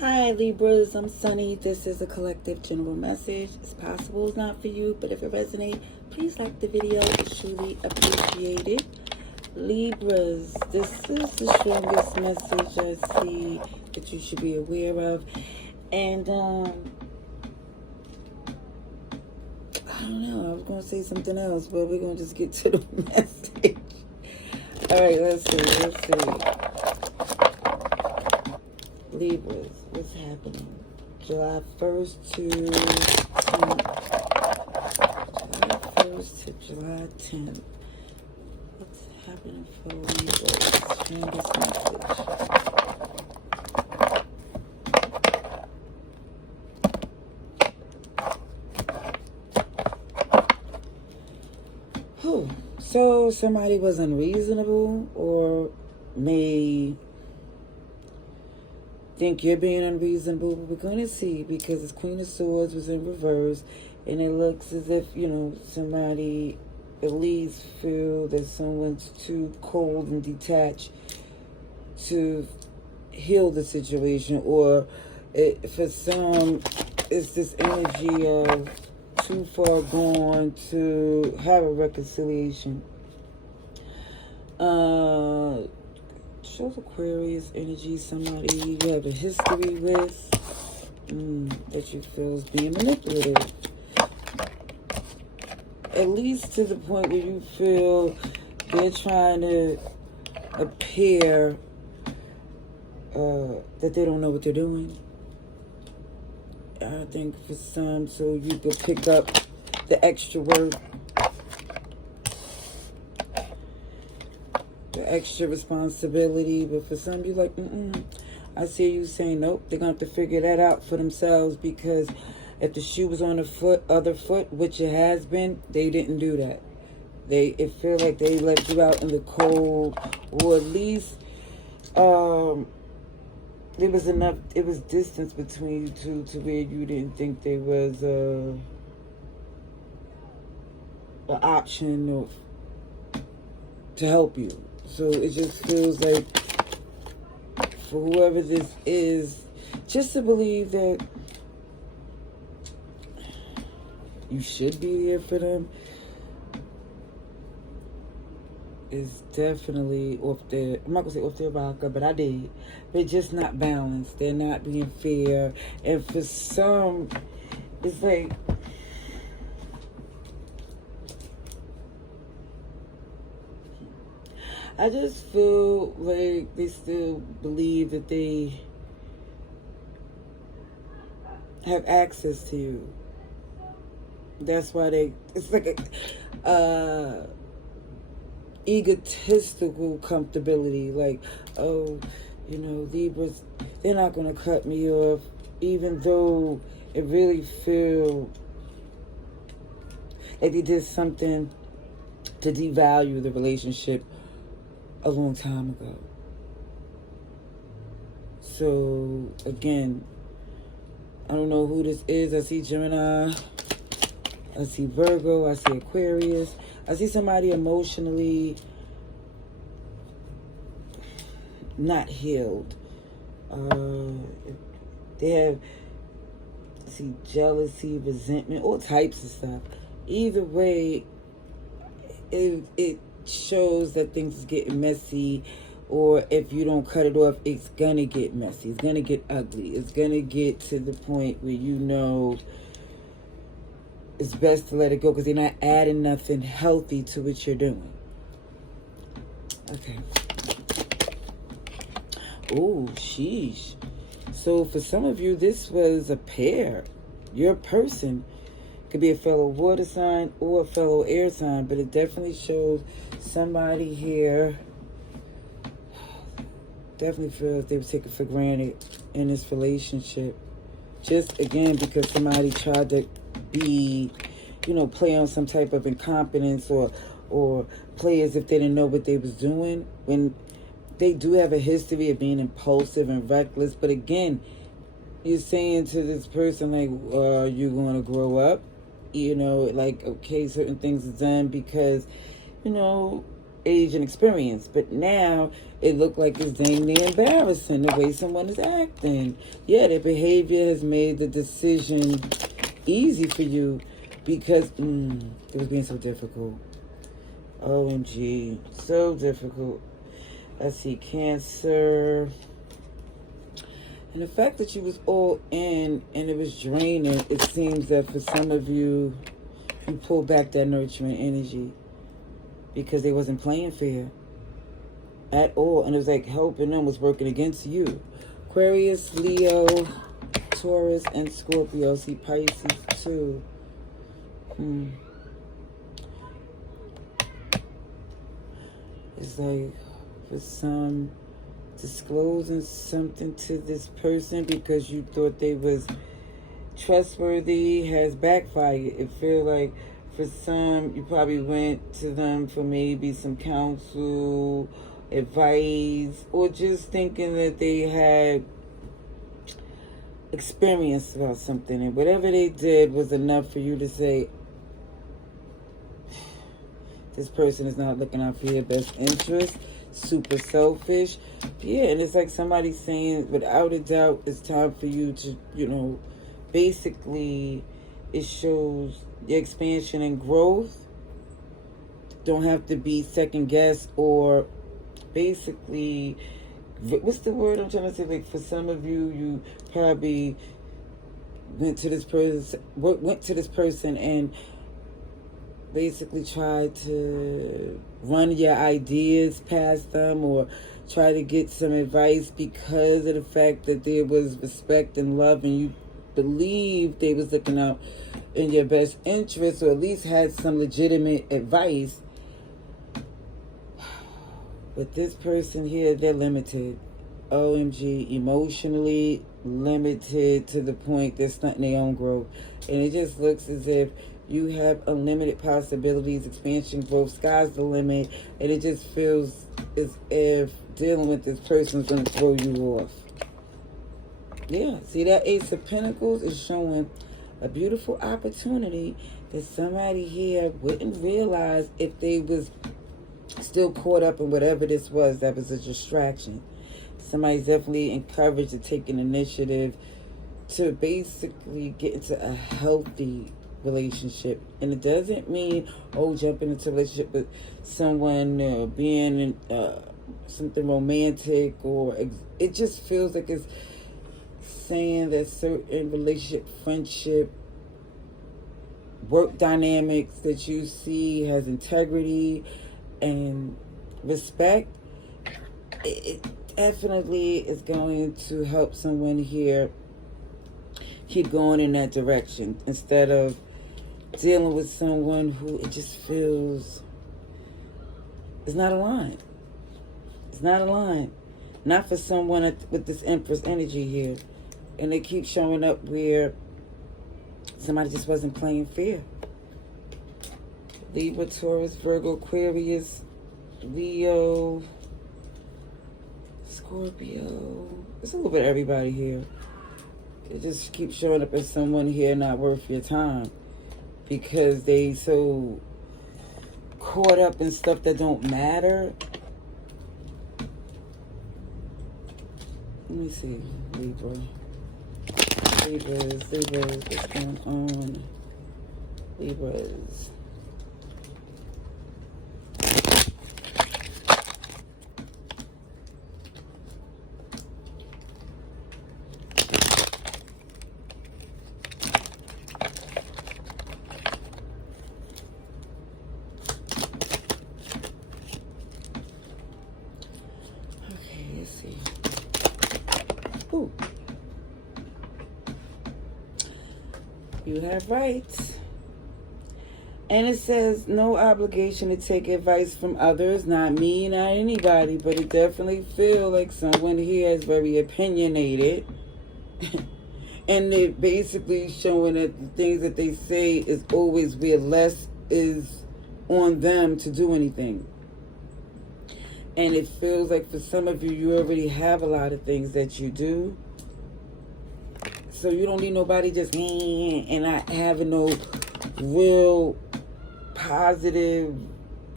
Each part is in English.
Hi Libras, I'm Sunny. This is a collective general message. It's possible it's not for you, but if it resonates, please like the video. It's truly appreciated. Libras, this is the strongest message I see that you should be aware of. And I don't know, I was going to say something else, but we're going to just get to the message. All right, let's see. Libras, what's happening? July 1st to July 10th. What's happening for Libras? Strongest message. So somebody was unreasonable or may think you're being unreasonable, but we're going to see, because this Queen of Swords was in reverse, and it looks as if, somebody at least feel that someone's too cold and detached to heal the situation, or for some, it's this energy of too far gone to have a reconciliation. Shows Aquarius energy, somebody you have a history with that you feel is being manipulative. At least to the point where you feel they're trying to appear that they don't know what they're doing. I think for some, so you could pick up the extra work, the extra responsibility. But for some, you're like, I see you saying, nope, they're going to have to figure that out for themselves, because if the shoe was on the other foot, which it has been, they didn't do that. It feel like they left you out in the cold, or at least there was enough, it was distance between you two to where you didn't think there was an option to help you. So it just feels like for whoever this is, just to believe that you should be there for them is definitely off their, I'm not going to say off their rocker, but I did. They're just not balanced. They're not being fair. And for some, it's like, I just feel like they still believe that they have access to you. That's why it's like a egotistical comfortability, like, oh, Libras, they're not going to cut me off, even though it really feel like they did something to devalue the relationship a long time ago. So again, I don't know who this is. I see Gemini, I see Virgo, I see Aquarius. I see somebody emotionally not healed. They have, jealousy, resentment, all types of stuff. Either way, it shows that things is getting messy, or if you don't cut it off, it's gonna get messy. It's gonna get ugly. It's gonna get to the point where it's best to let it go, because they're not adding nothing healthy to what you're doing. Okay. Oh, sheesh. So for some of you, this was a pair. Your person could be a fellow water sign or a fellow air sign, but it definitely shows somebody here definitely feels they were taken for granted in this relationship. Just, again, because somebody tried to be, play on some type of incompetence or play as if they didn't know what they was doing, when they do have a history of being impulsive and reckless. But again, you're saying to this person, like, are you going to grow up? Like, okay, certain things are done because, age and experience. But now it looked like it's dang near embarrassing the way someone is acting. Yeah, their behavior has made the decision easy for you because it was being so difficult. OMG, so difficult. I see Cancer. And the fact that you was all in and it was draining, it seems that for some of you, you pulled back that nurturing energy because they wasn't playing fair at all. And it was like helping them was working against you. Aquarius, Leo, Taurus, and Scorpio. See Pisces too. It's like for some, disclosing something to this person because you thought they was trustworthy has backfired. It feels like for some, you probably went to them for maybe some counsel, advice, or just thinking that they had experience about something, and whatever they did was enough for you to say, this person is not looking out for your best interest. Super selfish. Yeah, and it's like somebody saying, without a doubt, it's time for you to, basically, it shows your expansion and growth. Don't have to be second guessed or basically, what's the word I'm trying to say? Like for some of you, you probably went to this person and basically try to run your ideas past them or try to get some advice because of the fact that there was respect and love and you believed they was looking out in your best interest or at least had some legitimate advice. But this person here, they're limited. OMG, emotionally limited to the point they're stunting their own growth. And it just looks as if you have unlimited possibilities, expansion, growth, sky's the limit, and it just feels as if dealing with this person is going to throw you off. Yeah, see that Ace of Pentacles is showing a beautiful opportunity that somebody here wouldn't realize if they was still caught up in whatever this was that was a distraction. Somebody's definitely encouraged to take an initiative to basically get into a healthy relationship. And it doesn't mean jumping into a relationship with someone, being in something romantic, or it just feels like it's saying that certain relationship, friendship, work dynamics that you see has integrity and respect. It definitely is going to help someone here keep going in that direction instead of dealing with someone who it just feels is not aligned. It's not aligned. Not for someone with this Empress energy here. And they keep showing up where somebody just wasn't playing fair. Libra, Taurus, Virgo, Aquarius, Leo, Scorpio. It's a little bit of everybody here. It just keeps showing up as someone here not worth your time because they so caught up in stuff that don't matter. Let me see, Libra. Libras, what's going on? Libras. Ooh. You have rights. And it says no obligation to take advice from others. Not me, not anybody. But it definitely feels like someone here is very opinionated. And they're basically showing that the things that they say is always where less is on them to do anything. And it feels like for some of you, you already have a lot of things that you do. So you don't need nobody just and not having no real positive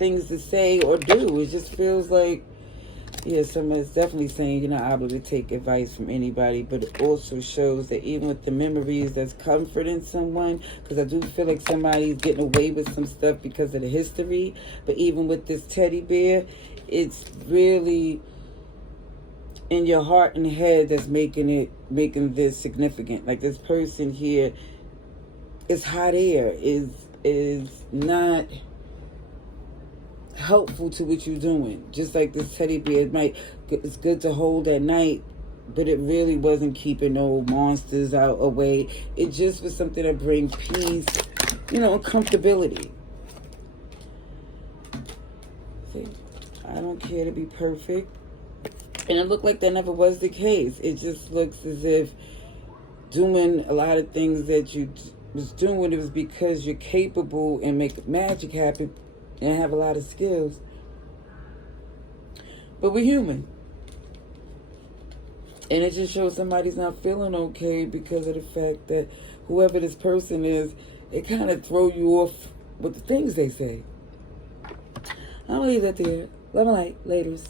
things to say or do. It just feels like, yeah, someone's definitely saying you're not obligated to take advice from anybody, but it also shows that even with the memories, that's comforting someone, because I do feel like somebody's getting away with some stuff because of the history. But even with this teddy bear, it's really in your heart and head that's making this significant. Like, this person here is hot air, is not helpful to what you're doing. Just like this teddy bear, it's good to hold at night, but it really wasn't keeping no monsters out away. It just was something to bring peace, and comfortability. See, I don't care to be perfect. And it looked like that never was the case. It just looks as if doing a lot of things that you was doing, it was because you're capable and make magic happen and have a lot of skills. But we're human. And it just shows somebody's not feeling okay because of the fact that whoever this person is, it kind of throw you off with the things they say. I'll leave that there. Love and light. Laters.